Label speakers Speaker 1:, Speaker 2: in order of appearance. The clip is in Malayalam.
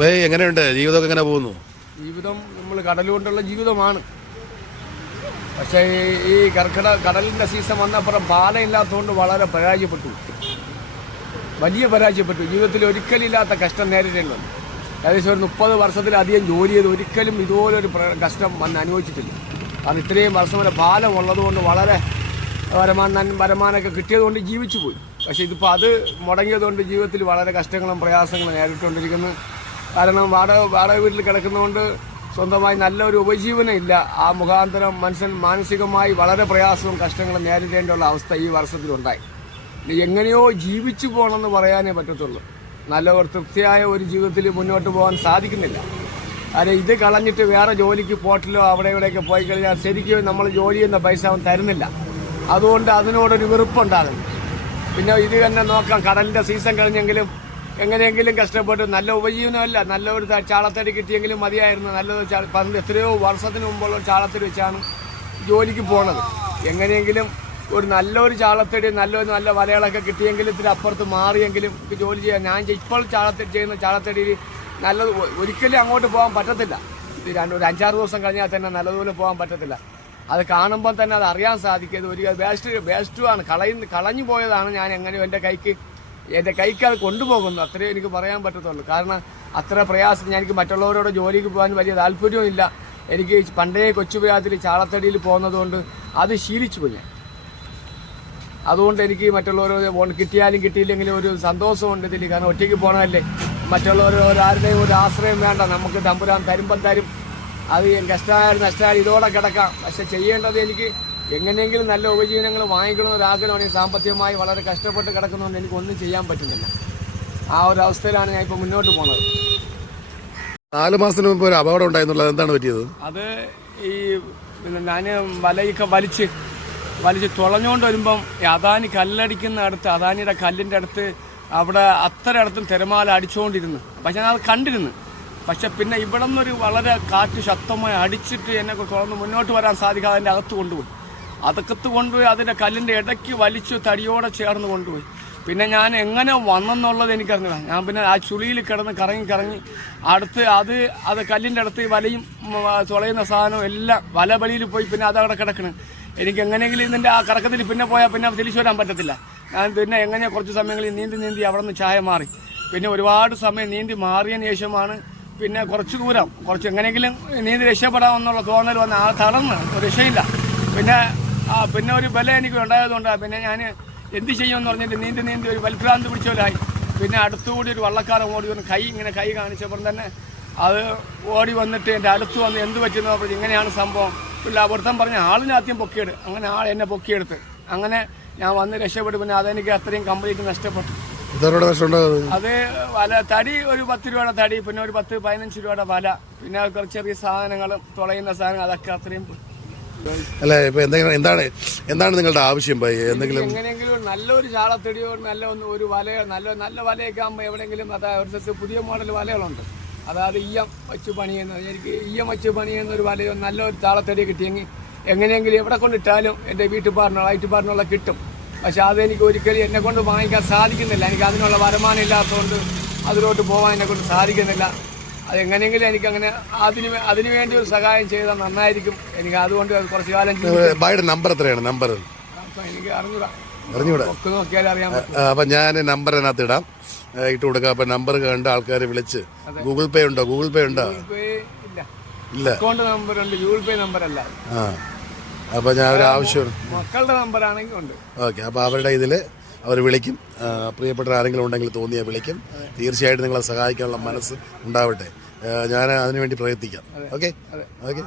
Speaker 1: എങ്ങനെയുണ്ട്? ജീവിതമൊക്കെ എങ്ങനെ പോകുന്നു?
Speaker 2: ജീവിതം നമ്മൾ കടലുകൊണ്ടുള്ള ജീവിതമാണ്. പക്ഷേ ഈ- കർക്കിട കടലിന്റെ സീസൺ വന്നപ്പുറം പാലയില്ലാത്തതുകൊണ്ട് വളരെ പരാജയപ്പെട്ടു. വലിയ പരാജയപ്പെട്ടു. ജീവിതത്തിൽ ഒരിക്കലില്ലാത്ത കഷ്ടം നേരിടേണ്ടത് ഏകദേശം ഒരു മുപ്പത് വർഷത്തിലധികം ജോലി ചെയ്ത് ഒരിക്കലും ഇതുപോലൊരു കഷ്ടം വന്ന് അനുഭവിച്ചിട്ടില്ല. കാരണം ഇത്രയും വർഷം വരെ പാലം ഉള്ളതുകൊണ്ട് വളരെ വരുമാനം വരുമാനമൊക്കെ കിട്ടിയതുകൊണ്ട് ജീവിച്ചു പോയി. പക്ഷേ ഇതിപ്പോൾ അത് മുടങ്ങിയതുകൊണ്ട് ജീവിതത്തിൽ വളരെ കഷ്ടങ്ങളും പ്രയാസങ്ങളും നേരിട്ടുകൊണ്ടിരിക്കുന്നു. കാരണം വാടക വാടക വീട്ടിൽ കിടക്കുന്നതുകൊണ്ട് സ്വന്തമായി നല്ലൊരു ഉപജീവനം ഇല്ല. ആ മുഖാന്തരം മനുഷ്യൻ മാനസികമായി വളരെ പ്രയാസവും കഷ്ടങ്ങളും നേരിടേണ്ടുള്ള അവസ്ഥ ഈ വർഷത്തിലുണ്ടായി. ഇനി എങ്ങനെയോ ജീവിച്ചു പോകണമെന്ന് പറയാനേ പറ്റത്തുള്ളൂ. നല്ല ഒരു തൃപ്തിയായ ഒരു ജീവിതത്തിൽ മുന്നോട്ട് പോകാൻ സാധിക്കുന്നില്ല. കാരണം ഇത് കളഞ്ഞിട്ട് വേറെ ജോലിക്ക് പോട്ടിലോ അവിടെ ഇവിടെയൊക്കെ പോയി കഴിഞ്ഞാൽ ശരിക്കും നമ്മൾ ജോലി ചെയ്യുന്ന പൈസ അവൻ തരുന്നില്ല. അതുകൊണ്ട് അതിനോടൊരു വെറുപ്പുണ്ടാകുന്നു. പിന്നെ ഇത് തന്നെ നോക്കാം കടലിന്റെ സീസൺ കഴിഞ്ഞെങ്കിലും എങ്ങനെയെങ്കിലും കഷ്ടപ്പെട്ട് നല്ല ഉപജീവനമല്ല നല്ല ഒരു ചാളത്തടി കിട്ടിയെങ്കിലും മതിയായിരുന്നു. നല്ലത് പണ്ട് എത്രയോ വർഷത്തിന് മുമ്പുള്ള ചാളത്തടി വെച്ചാണ് ജോലിക്ക് പോണത്. എങ്ങനെയെങ്കിലും ഒരു നല്ലൊരു ചാളത്തടി നല്ലൊരു നല്ല വലകളൊക്കെ കിട്ടിയെങ്കിലും ഇത്തിരി അപ്പുറത്ത് മാറിയെങ്കിലും ജോലി ചെയ്യാൻ ഞാൻ ഇപ്പോൾ ചാളത്തടി ചെയ്യുന്ന ചാളത്തടിയിൽ നല്ലത് ഒരിക്കലും അങ്ങോട്ട് പോകാൻ പറ്റത്തില്ല. ഒരു അഞ്ചാറ് ദിവസം കഴിഞ്ഞാൽ തന്നെ നല്ലതുപോലെ പോകാൻ പറ്റത്തില്ല. അത് കാണുമ്പോൾ തന്നെ അത് അറിയാൻ സാധിക്കും. ഒരു വേസ്റ്റ് വേസ്റ്റുമാണ് കളയുന്ന കളഞ്ഞു പോയതാണ് ഞാൻ എങ്ങനെയോ എന്റെ കൈക്ക് എന്റെ കൈക്കാൾ കൊണ്ടുപോകുന്നു. അത്രയും എനിക്ക് പറയാൻ പറ്റത്തുള്ളൂ. കാരണം അത്ര പ്രയാസം ഞാൻ എനിക്ക് മറ്റുള്ളവരോട് ജോലിക്ക് പോകാൻ വലിയ താല്പര്യവും ഇല്ല. എനിക്ക് പണ്ടേ കൊച്ചുപ്രായത്തിൽ ചാളത്തടിയിൽ പോകുന്നതുകൊണ്ട് അത് ശീലിച്ചു പോയി ഞാൻ. അതുകൊണ്ട് എനിക്ക് മറ്റുള്ളവരോട് ഫോൺ കിട്ടിയാലും കിട്ടിയില്ലെങ്കിലും ഒരു സന്തോഷമുണ്ട് ഇതിൽ കാരണം ഒറ്റയ്ക്ക് പോകണമല്ലേ മറ്റുള്ളവരോരാരുടെയും ഒരു ആശ്രയം വേണ്ട. നമുക്ക് തമ്പുരാൻ തരുമ്പം തരും. അത് കഷ്ടമായാലും നഷ്ടമായാലും ഇതോടെ കിടക്കാം. പക്ഷെ ചെയ്യേണ്ടത് എനിക്ക് എങ്ങനെയെങ്കിലും നല്ല ഉപജീവനങ്ങൾ വാങ്ങിക്കണമെന്ന് ഒരാഗ്രഹമാണ് ഈ സാമ്പത്തികമായി വളരെ കഷ്ടപ്പെട്ട് കിടക്കുന്നതുകൊണ്ട് എനിക്ക് ഒന്നും ചെയ്യാൻ പറ്റുന്നില്ല. ആ ഒരു അവസ്ഥയിലാണ് ഞാൻ ഇപ്പോൾ മുന്നോട്ട് പോണത്
Speaker 1: നാല് മാസത്തിന് മുമ്പ് ഒരു അപകടം ഉണ്ടായിരുന്നുള്ളത് എന്താണ് പറ്റിയത്?
Speaker 2: അത് ഈ പിന്നെ ഞാൻ വലയൊക്കെ വലിച്ച് വലിച്ച് തുളഞ്ഞുകൊണ്ട് വരുമ്പം ഈ അദാനി കല്ലടിക്കുന്ന അടുത്ത് അദാനിയുടെ കല്ലിന്റെ അടുത്ത് അവിടെ അത്ര അടുത്തും തിരമാല അടിച്ചുകൊണ്ടിരുന്നു. പക്ഷെ ഞാൻ അത് കണ്ടിരുന്നു. പക്ഷെ പിന്നെ ഇവിടെ നിന്നൊരു വളരെ കാറ്റ് ശക്തമായി അടിച്ചിട്ട് എന്നെ തുറന്ന് മുന്നോട്ട് വരാൻ സാധിക്കാതെ അതിന്റെ അകത്ത് കൊണ്ടുപോയി. അകത്ത് കൊണ്ടുപോയി അതിന്റെ കല്ലിന്റെ ഇടയ്ക്ക് വലിച്ചു തടിയോടെ ചേർന്ന് കൊണ്ടുപോയി. പിന്നെ ഞാൻ എങ്ങനെ വന്നെന്നുള്ളത് എനിക്കറിഞ്ഞില്ല ഞാൻ പിന്നെ ആ ചുളിയിൽ കിടന്ന് കറങ്ങി കറങ്ങി അടുത്ത് അത് അത് കല്ലിന്റെ അടുത്ത് വലയും തുളയുന്ന സാധനവും എല്ലാം വല പോയി പിന്നെ അതവിടെ കിടക്കണം. എനിക്ക് എങ്ങനെയെങ്കിലും ഇതിന്റെ ആ കറക്കത്തിൽ പിന്നെ പോയാൽ പിന്നെ തിരിച്ചു വരാൻ പറ്റത്തില്ല. ഞാൻ പിന്നെ എങ്ങനെ കുറച്ച് സമയങ്ങളിൽ നീന്തി നീന്തി അവിടെ നിന്ന് ചായ മാറി. പിന്നെ ഒരുപാട് സമയം നീന്തി മാറിയതിന് ശേഷമാണ് പിന്നെ കുറച്ച് ദൂരം കുറച്ച് എങ്ങനെയെങ്കിലും നീന്തി രക്ഷപ്പെടാമെന്നുള്ള തോന്നൽ വന്ന ആ തളർന്ന് രക്ഷയില്ല. പിന്നെ ആ പിന്നെ ഒരു ബലം എനിക്ക് ഉണ്ടായതുകൊണ്ടാണ് പിന്നെ ഞാൻ എന്ത് ചെയ്യുമെന്ന് പറഞ്ഞിട്ട് നീന്തി നീന്തി ഒരു വൽഭ്രാന്ത് പിടിച്ചവരായി. പിന്നെ അടുത്തുകൂടി ഒരു വള്ളക്കാരൻ ഓടി വന്ന് കൈ ഇങ്ങനെ കൈ കാണിച്ചപ്പോൾ തന്നെ അത് ഓടി വന്നിട്ട് എന്റെ അടുത്ത് വന്ന് എന്ത് പറ്റുന്നു അപ്പോൾ ഇങ്ങനെയാണ് സംഭവം. ഇല്ല അവിടുത്തെ പറഞ്ഞ ആളിനെ ആദ്യം പൊക്കിയെടു. അങ്ങനെ ആൾ എന്നെ പൊക്കിയെടുത്ത്. അങ്ങനെ ഞാൻ വന്ന് രക്ഷപ്പെട്ടു. പിന്നെ അതെനിക്ക് അത്രയും കംപ്ലീറ്റ് നഷ്ടപ്പെട്ടു. അത് വല തടി ഒരു പത്ത് രൂപയുടെ തടി പിന്നെ ഒരു പത്ത് പതിനഞ്ച് രൂപയുടെ വല. പിന്നെ കുറച്ച് ചെറിയ സാധനങ്ങളും തുളയുന്ന സാധനങ്ങൾ അതൊക്കെ അത്രയും.
Speaker 1: അല്ലേ ഇപ്പൊ എന്തെങ്കിലും എന്താണ് എന്താണ് നിങ്ങളുടെ ആവശ്യം ബൈ എന്തെങ്കിലും
Speaker 2: എങ്ങനെയെങ്കിലും നല്ലൊരു ചാളത്തടിയോ നല്ല ഒന്ന് ഒരു വലയോ നല്ല നല്ല വലയൊക്കെ ആകുമ്പോൾ എവിടെയെങ്കിലും അതായത് പുതിയ മോഡൽ വലകളുണ്ട്. അതായത് ഈയം വച്ച് പണിയുന്ന എനിക്ക് ഈയം വച്ച് പണിയുന്ന ഒരു വലയോ നല്ലൊരു ചാളത്തടി കിട്ടിയെങ്കിൽ എങ്ങനെയെങ്കിലും എവിടെ കൊണ്ടിട്ടാലും എന്റെ വീട്ടിൽ പാറിനുള്ള വയറ്റ് പാറിനുള്ള കിട്ടും. പക്ഷെ അതെനിക്ക് ഒരിക്കലും എന്നെ കൊണ്ട് വാങ്ങിക്കാൻ സാധിക്കുന്നില്ല. എനിക്ക് അതിനുള്ള വരുമാനം ഇല്ലാത്തതുകൊണ്ട് അതിലോട്ട് പോകാൻ എന്നെ കൊണ്ട് സാധിക്കുന്നില്ല. അത് എങ്ങനെയെങ്കിലും എനിക്ക് അങ്ങനെ അതിന് അതിനു വേണ്ടി ഒരു സഹായം ചെയ്താൽ നന്നായിരിക്കും. എനിക്ക് അതുകൊണ്ട് കുറച്ച് കാലം.
Speaker 1: ബായുടെ നമ്പർ എത്രയാണ്? നമ്പർ
Speaker 2: അപ്പൊ എനിക്ക് അറിഞ്ഞൂടാ.
Speaker 1: അറിഞ്ഞൂടാ. അപ്പൊ ഞാൻ നമ്പർ അതിനകത്ത് ഇടാം. ഇട്ട് കൊടുക്കാം. അപ്പൊ നമ്പർ കണ്ട് ആൾക്കാരെ വിളിച്ച്. ഗൂഗിൾ പേ ഉണ്ടോ? ഗൂഗിൾ പേ ഉണ്ടോ?
Speaker 2: ഇല്ല. അക്കൗണ്ട് നമ്പർ ഉണ്ട്. ഗൂഗിൾ പേ നമ്പർ അല്ല.
Speaker 1: ആ. അപ്പൊ ഞാൻ ഒരു ആവശ്യം
Speaker 2: മക്കളുടെ നമ്പർ ആണെങ്കിൽ ഉണ്ട്.
Speaker 1: ഓക്കെ. അപ്പോൾ അവരുടെ ഇതിൽ അവർ വിളിക്കും. പ്രിയപ്പെട്ട ആരെങ്കിലും ഉണ്ടെങ്കിൽ തോന്നിയാൽ വിളിക്കും. തീർച്ചയായിട്ടും നിങ്ങളെ സഹായിക്കാനുള്ള മനസ്സ് ഉണ്ടാവട്ടെ. ഞാൻ അതിനുവേണ്ടി പ്രയത്നിക്കാം. Okay okay